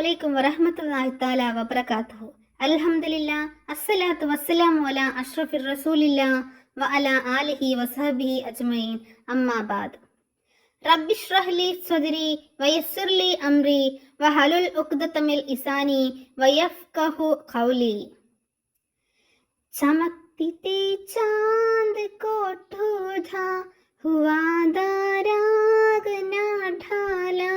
അലൈക്കും വറഹ്മത്തുള്ളാഹി തആല വബറകാതുഹു. അൽഹംദുലില്ലാ അസ്സലാത്തു വസ്സലാമു അലാ അഷ്റഫിർ റസൂലില്ലാ വഅലാ ആലിഹി വസഹബിഹി അജ്മഈൻ. അമ്മാ ബഅദ്. റബ്ബിശ്റഹ് ലി സ്വദ്രി വയസ്സിർ ലി അംരി വഹലുൽ ഉഖ്ദത മിൻ ലിസാനി വയഫ്ഖഹു ഖൗലി. ചമക്തി ചാന്ദ് को ठोधा हुआ दाराग ना ढाला.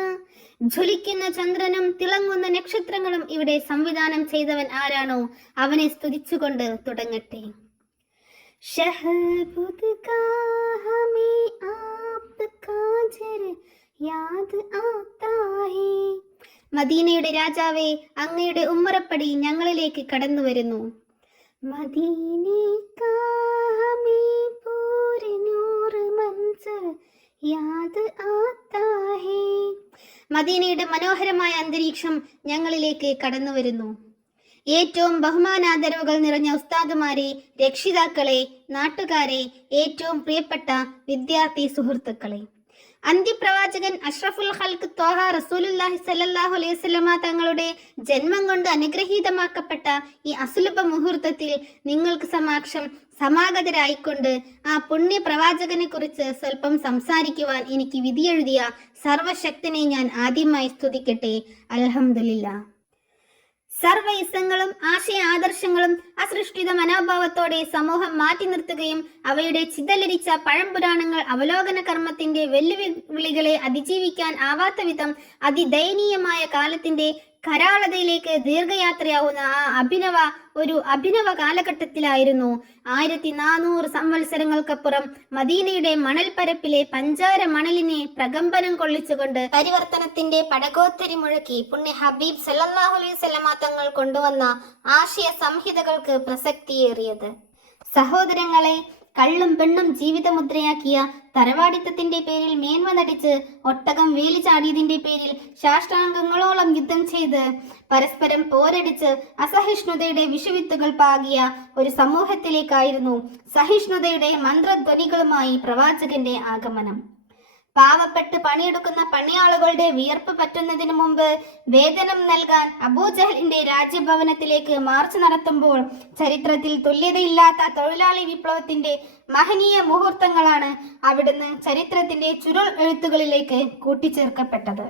ജ്വലിക്കുന്ന ചന്ദ്രനും തിളങ്ങുന്ന നക്ഷത്രങ്ങളും ഇവിടെ സംവിധാനം ചെയ്തവൻ ആരാണോ അവനെ സ്തുതിച്ചുകൊണ്ട് തുടങ്ങട്ടെ. മദീനയുടെ രാജാവേ, അങ്ങയുടെ ഉമ്മറപ്പടി ഞങ്ങളിലേക്ക് കടന്നു വരുന്നു. മദീനെ കാ ഹമേ പൂരെ നൂർ മൻസർ യാദ് ആതാ ഹേ. മദീനയുടെ മനോഹരമായ അന്തരീക്ഷം ഞങ്ങളിലേക്ക് കടന്നു വരുന്നു. ഏറ്റവും ബഹുമാനാദരവുകൾ നിറഞ്ഞ ഉസ്താദുമാരെ, രക്ഷിതാക്കളെ, നാട്ടുകാരെ, ഏറ്റവും പ്രിയപ്പെട്ട വിദ്യാർത്ഥി സുഹൃത്തുക്കളെ, അന്ത്യപ്രവാചകൻ അഷ്റഫുൽ ഖൽഖ് ത്വാഹ റസൂലുള്ളാഹി സ്വല്ലല്ലാഹു അലൈഹി വസല്ലമ തങ്ങളുടെ ജന്മം കൊണ്ട് അനുഗ്രഹീതമാക്കപ്പെട്ട ഈ അസുലഭ മുഹൂർത്തത്തിൽ നിങ്ങൾക്ക് സമക്ഷം സമാഗതരായിക്കൊണ്ട് ആ പുണ്യ പ്രവാചകനെ കുറിച്ച് സ്വല്പം സംസാരിക്കുവാൻ എനിക്ക് വിധിയെഴുതിയ സർവശക്തനെ ഞാൻ ആദ്യമായി സ്തുതിക്കട്ടെ. അൽഹംദുലില്ലാ. സർവ്വയിസങ്ങളും ആശയ ആദർശങ്ങളും അസൃഷ്ടിത മനോഭാവത്തോടെ സമൂഹം മാറ്റി നിർത്തുകയും അവയുടെ ചിതലരിച്ച പഴംപുരാണങ്ങൾ അവലോകന കർമ്മത്തിന്റെ വെല്ലുവിളികളെ അതിജീവിക്കാൻ ആവാത്ത വിധം അതിദയനീയമായ കാലത്തിന്റെ കരാളതയിലേക്ക് ദീർഘയാത്രയാവുന്ന ആ അഭിനവ കാലഘട്ടത്തിലായിരുന്നു 1400 സംവത്സരങ്ങൾക്കപ്പുറം മദീനയുടെ മണൽപ്പരപ്പിലെ പഞ്ചാര മണലിനെ പ്രകമ്പനം കൊള്ളിച്ചുകൊണ്ട് പരിവർത്തനത്തിന്റെ പടകോത്തരി മുഴക്കി പുണ്യ ഹബീബ് സല്ലല്ലാഹു അലൈഹി വസല്ലമ തങ്ങൾ കൊണ്ടുവന്ന ആശയ സംഹിതകൾക്ക് പ്രസക്തിയേറിയത്. സഹോദരങ്ങളെ, കള്ളും പെണ്ണും ജീവിതമുദ്രയാക്കിയ തറവാടിത്തത്തിന്റെ പേരിൽ മേന്മ നടിച്ച് ഒട്ടകം വേലി ചാടിയതിന്റെ പേരിൽ ശാസ്ത്രാംഗങ്ങളോളം യുദ്ധം ചെയ്ത് പരസ്പരം പോരടിച്ച് അസഹിഷ്ണുതയുടെ വിഷവിത്തുകൾ പാകിയ ഒരു സമൂഹത്തിലേക്കായിരുന്നു സഹിഷ്ണുതയുടെ മന്ത്രധ്വനികളുമായി പ്രവാചകന്റെ ആഗമനം. പാവപ്പെട്ട് പണിയെടുക്കുന്ന പണിയാളുകളുടെ വിയർപ്പ് പറ്റുന്നതിന് മുമ്പ് വേതനം നൽകാൻ അബൂജഹലിന്റെ രാജ്യഭവനത്തിലേക്ക് മാർച്ച് നടത്തുമ്പോൾ ചരിത്രത്തിൽ തുല്യതയില്ലാത്ത തൊഴിലാളി വിപ്ലവത്തിന്റെ മഹനീയ മുഹൂർത്തങ്ങളാണ് അവിടുന്ന് ചരിത്രത്തിന്റെ ചുരുൾ എഴുത്തുകളിലേക്ക് കൂട്ടിച്ചേർക്കപ്പെട്ടത്.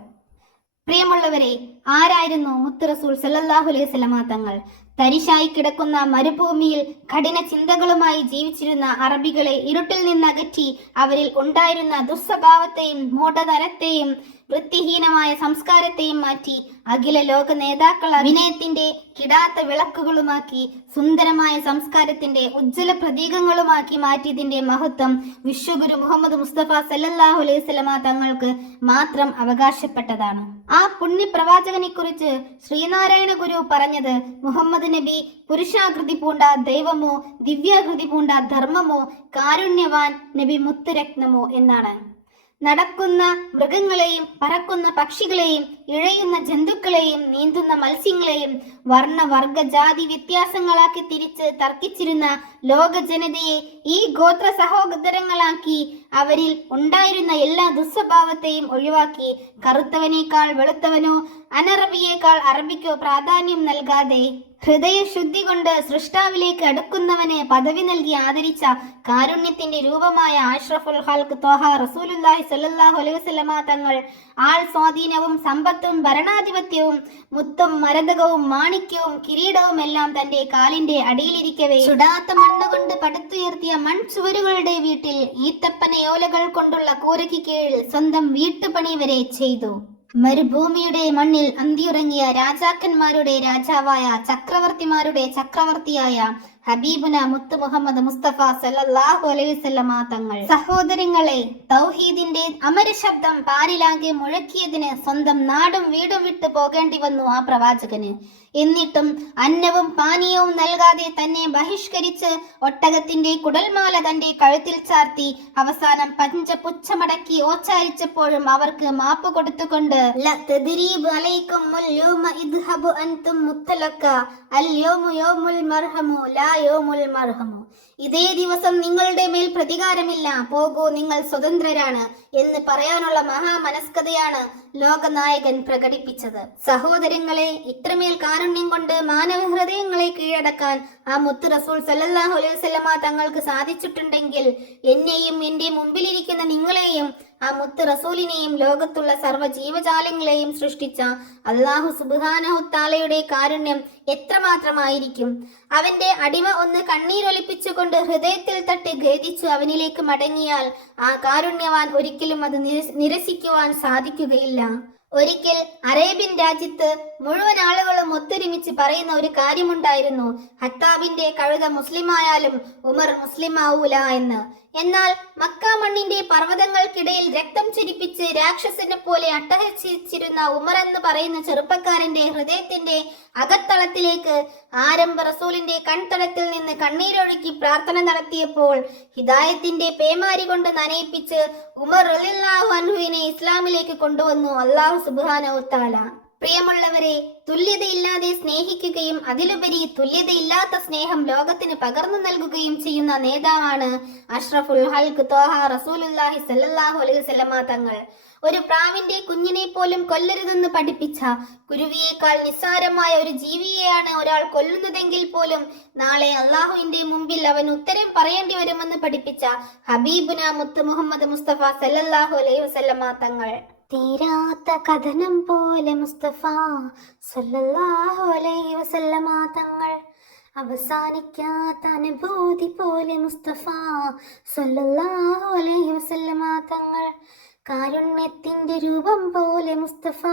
പ്രിയമുള്ളവരെ, ആരായിരുന്നു മുത്ത് റസൂൽ സല്ലല്ലാഹു അലൈഹി വസല്ലമ തങ്ങൾ? തരിശായി കിടക്കുന്ന മരുഭൂമിയിൽ കഠിന ചിന്തകളുമായി ജീവിച്ചിരുന്ന അറബികളെ ഇരുട്ടിൽ നിന്നകറ്റി അവരിൽ ഉണ്ടായിരുന്ന ദുസ്വഭാവത്തെയും മൂഢതരത്തെയും വൃത്തിഹീനമായ സംസ്കാരത്തെയും മാറ്റി അഖില ലോക നേതാക്കൾ വിനയത്തിന്റെ കിടാത്ത വിളക്കുകളുമാക്കി സുന്ദരമായ സംസ്കാരത്തിന്റെ ഉജ്ജ്വല പ്രതീകങ്ങളുമാക്കി മാറ്റിയതിന്റെ മഹത്വം വിശ്വഗുരു മുഹമ്മദ് മുസ്തഫ സല്ലല്ലാഹു അലൈഹി വസല്ലമ തങ്ങൾക്ക് മാത്രം അവകാശപ്പെട്ടതാണ്. ആ പുണ്യ പ്രവാചകനെ കുറിച്ച് ശ്രീനാരായണ ഗുരു പറഞ്ഞത്, മുഹമ്മദ് നബി പുരുഷാകൃതി പൂണ്ട ദൈവമോ ദിവ്യാകൃതി പൂണ്ട ധർമ്മമോ കാരുണ്യവാൻ നബി മുത്തുരത്നമോ എന്നാണ്. നടക്കുന്ന മൃഗങ്ങളെയും പറക്കുന്ന പക്ഷികളെയും ഇഴയുന്ന ജന്തുക്കളെയും നീന്തുന്ന മത്സ്യങ്ങളെയും വർണ്ണവർഗ ജാതി വ്യത്യാസങ്ങളാക്കി തിരിച്ച് തർക്കിച്ചിരുന്ന ലോക ജനതയെ ഈ ഗോത്ര സഹോദരങ്ങളാക്കി അവരിൽ ഉണ്ടായിരുന്ന എല്ലാ ദുസ്വഭാവത്തെയും ഒഴിവാക്കി കറുത്തവനേക്കാൾ വെളുത്തവനോ അനറബിയേക്കാൾ അറബിക്കോ പ്രാധാന്യം നൽകാതെ ഹൃദയശുദ്ധി കൊണ്ട് സൃഷ്ടാവിലേക്ക് അടുക്കുന്നവന് പദവി നൽകി ആദരിച്ച കാരുണ്യത്തിന്റെ രൂപമായ അഷ്റഫുൽ ഖൽഖ് ത്വാഹ റസൂലുള്ളാഹി സ്വല്ലല്ലാഹു അലൈഹി വസല്ലമ തങ്ങൾ ആൾ സ്വാധീനവും സമ്പത്തും ഭരണാധിപത്യവും മുത്തും മരതകവും മാണിക്യവും കിരീടവും എല്ലാം തന്റെ കാലിന്റെ അടിയിലിരിക്കവേ ചുടാത്ത മണ്ണുകൊണ്ട് പടുത്തുയർത്തിയ മൺചുവരുകളുടെ വീട്ടിൽ ഈത്തപ്പനയോലകൾ കൊണ്ടുള്ള കൂരയ്ക്ക് കീഴിൽ സ്വന്തം വീട്ടുപണി വരെ ചെയ്തു. മരുഭൂമിയുടെ മണ്ണിൽ അന്തിയുറങ്ങിയ രാജാക്കന്മാരുടെ രാജാവായ ചക്രവർത്തിമാരുടെ ചക്രവർത്തിയായ ഹബീബുന മുത്ത് മുഹമ്മദ് മുസ്തഫ സല്ലല്ലാഹു അലൈഹി വസല്ലമ തങ്ങൾ. സഹോദരങ്ങളെ, തൗഹീദിന്റെ അമരശബ്ദം പാരിലാകെ മുഴക്കിയതിന് സ്വന്തം നാടും വീടും വിട്ടു പോകേണ്ടി വന്നു ആ പ്രവാചകന്. എന്നിട്ടും അന്നവും പാനീയവും നൽകാതെ തന്നെ ബഹിഷ്കരിച്ച് ഒട്ടകത്തിന്റെ കുടൽമാല തന്റെ കഴുത്തിൽ ചാർത്തി അവസാനം പഞ്ചപുച്ഛമടക്കി ഓച്ചാരിച്ചപ്പോഴും അവർക്ക് മാപ്പ് കൊടുത്തുകൊണ്ട് ഇതേ ദിവസം നിങ്ങളുടെ മേൽ പ്രതികാരമില്ല, പോകൂ, നിങ്ങൾ സ്വതന്ത്രരാണ് എന്ന് പറയാനുള്ള മഹാമനസ്കതയാണ് ലോകനായകൻ പ്രകടിപ്പിച്ചത്. സഹോദരങ്ങളെ, ഇത്രമേൽ കാരുണ്യം കൊണ്ട് മാനവ ഹൃദയങ്ങളെ കീഴടക്കാൻ ആ മുത്ത് റസൂൽ സല്ലല്ലാഹു അലൈഹി വസല്ലമ തങ്ങൾക്ക് സാധിച്ചിട്ടുണ്ടെങ്കിൽ എന്നെയും എന്റെ മുമ്പിലിരിക്കുന്ന നിങ്ങളെയും ആ മുത്ത് റസൂലിനെയും ലോകത്തുള്ള സർവ്വ ജീവജാലങ്ങളെയും സൃഷ്ടിച്ച അല്ലാഹു സുബ്ഹാനഹു തആലയുടെ കാരുണ്യം എത്രമാത്രമായിരിക്കും. അവന്റെ അടിമ ഒന്ന് കണ്ണീരൊലിപ്പിച്ചുകൊണ്ട് ഹൃദയത്തിൽ തട്ടി ഖേദിച്ചു അവനിലേക്ക് മടങ്ങിയാൽ ആ കാരുണ്യവാൻ ഒരിക്കലും അത് നിരസിക്കുവാൻ സാധിക്കുകയില്ല. ഒരിക്കൽ അറേബ്യൻ രാജ്യത്ത് മുഴുവൻ ആളുകളും ഒത്തൊരുമിച്ച് പറയുന്ന ഒരു കാര്യമുണ്ടായിരുന്നു: ഹത്താബിന്റെ കഴുത മുസ്ലിമായാലും ഉമർ മുസ്ലിം ആവൂല എന്ന്. എന്നാൽ മക്ക മണ്ണിന്റെ പർവ്വതങ്ങൾക്കിടയിൽ രക്തം ചൊരിപ്പിച്ച് രാക്ഷസനെ പോലെ അട്ടഹസിച്ചിരുന്ന ഉമർ എന്ന് പറയുന്ന ചെറുപ്പക്കാരന്റെ ഹൃദയത്തിന്റെ അകത്തളത്തിലേക്ക് ആരംഭ റസൂലിന്റെ കൺതടത്തിൽ നിന്ന് കണ്ണീരൊഴുക്കി പ്രാർത്ഥന നടത്തിയപ്പോൾ ഹിദായത്തിന്റെ പേമാരി കൊണ്ട് നനയിപ്പിച്ച് ഉമർ റളിയല്ലാഹു അൻഹുവിനെ ഇസ്ലാമിലേക്ക് കൊണ്ടുവന്നു അല്ലാഹു സുബ്ഹാനഹു തആല. പ്രിയമുള്ളവരെ, തുല്യതയില്ലാതെ സ്നേഹിക്കുകയും അതിലുപരി തുല്യതയില്ലാത്ത സ്നേഹം ലോകത്തിന് പകർന്നു നൽകുകയും ചെയ്യുന്ന നേതാവാണ് അഷ്റഫുൽ ഹൽഖ് ത്വാഹ റസൂലുള്ളാഹി സ്വല്ലല്ലാഹു അലൈഹി വസല്ലമ തങ്ങൾ. ഒരു പ്രാവിന്റെ കുഞ്ഞിനെ പോലും കൊല്ലരുതെന്ന് പഠിപ്പിച്ച, കുരുവിയേക്കാൾ നിസ്സാരമായ ഒരു ജീവിയെയാണ് ഒരാൾ കൊല്ലുന്നതെങ്കിൽ പോലും നാളെ അള്ളാഹുവിന്റെ മുമ്പിൽ അവൻ ഉത്തരം പറയേണ്ടി വരുമെന്ന് പഠിപ്പിച്ച ഹബീബുന മുത്ത് മുഹമ്മദ് മുസ്തഫ സല്ലല്ലാഹു അലൈഹി വസല്ലമ തങ്ങൾ. തീരാത്ത കഥനം പോലെ മുസ്തഫ സല്ലല്ലാഹു അലൈഹി വസല്ലമ തങ്ങൾ, അവസാനിക്കാത്ത അനുഭൂതി പോലെ മുസ്തഫ സല്ലല്ലാഹു അലൈഹി വസല്ലമ തങ്ങൾ, കാരുണ്യത്തിന്റെ രൂപം പോലെ മുസ്തഫ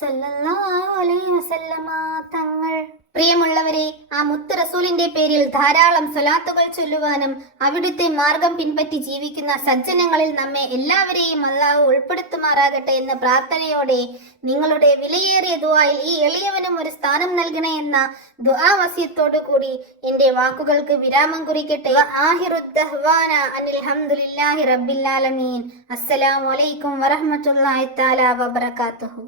സല്ലല്ലാഹു അലൈഹി വസല്ലമ തങ്ങൾ. പ്രിയമുള്ളവരെ, ആ മുത്ത് റസൂലിന്റെ പേരിൽ ധാരാളം സ്വലാത്തുകൾ ചൊല്ലുവാനും അവിടുത്തെ മാർഗം പിൻപറ്റി ജീവിക്കുന്ന സജ്ജനങ്ങളിൽ നമ്മെ എല്ലാവരെയും അല്ലാഹു ഉൾപ്പെടുത്തുമാറാകട്ടെ എന്ന പ്രാർത്ഥനയോടെ നിങ്ങളുടെ വിലയേറിയ ദുആയിൽ ഈ എളിയവനും ഒരു സ്ഥാനം നൽകണേ എന്ന ദുആ വസിയത്തോടു കൂടി എന്റെ വാക്കുകൾക്ക് വിരാമം കുറിക്കട്ടെ. അനിൽ ഹംദുലില്ലാഹി റബ്ബിൽ ആലമീൻ. അസ്സലാമു അലൈക്കും വറഹ്മത്തുള്ളാഹി തആല വബറകാതുഹു.